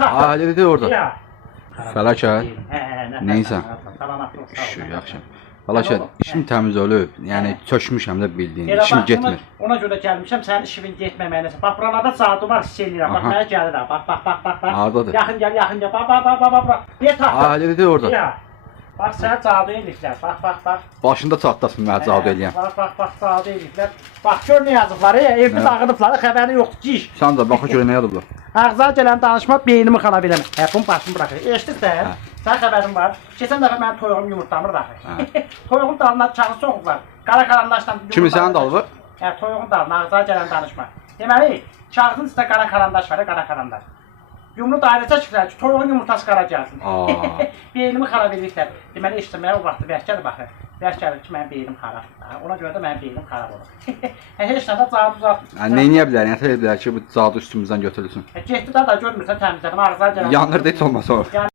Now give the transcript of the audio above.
Aa, dedi orada. Ya. Fəlakət. Neysə. Salamat ol. Şu, yaxşı. Fəlakət, işim təmiz olub. Yəni çökmüşəm də bildiyin. İşim getmir. Ona görə gəlmişəm, sənin işin getməməyinəsə. Bax, buralarda saatı var, hiss eləyirəm. Bax, mənə gəlir ha. Bax. Hardadır? Yaxın gəl. Bax. Bir taxta. Aa, dedi orada. Ya. Bax, sənə cadı eləyirlər. Bax. Başında çatlasın mənə cavab eləyən. Bax, cadı eləyirlər. Bax, gör nə yazıblar, evdə dağıdıblar, xəbəri yoxdur ki. Sən də baxa görə nə yazıblar? Ağzına gələn danışma beynimi xarab eləmə. Bunu başımı buraxır. Eşitsən? Sən xəbərin var. Keçən dəfə mənim toyuğum yumurtlamır daxı. Toyuğun dalına çağı soxublar. Qara karandaşla yumurtlamır. Kimi sənin dalı? Toyuğun dalına ağzına gələn danışma. Deməli, kağızın üstə qara karandaş var, qara karandaş. Yumru dairə çəkirlər ki, toyuğun yumurtası qara gəlsin. Beynimi xarab edirlər. Deməli, eşitməyə o vaxtı vəhşədir baxır. Vəhş gəlir ki, mənim beynim xarabdır. Ona görə də mənim beynim xarab olur. Heç nədə cavab uzatmır. Neyniyə bilər? Yəni tələb edilər ki, bu cadı üstümüzdən götürülsün. Getdi də görmürsən təmizlədim, ağzına gələn. Yanır da heç olmasa o.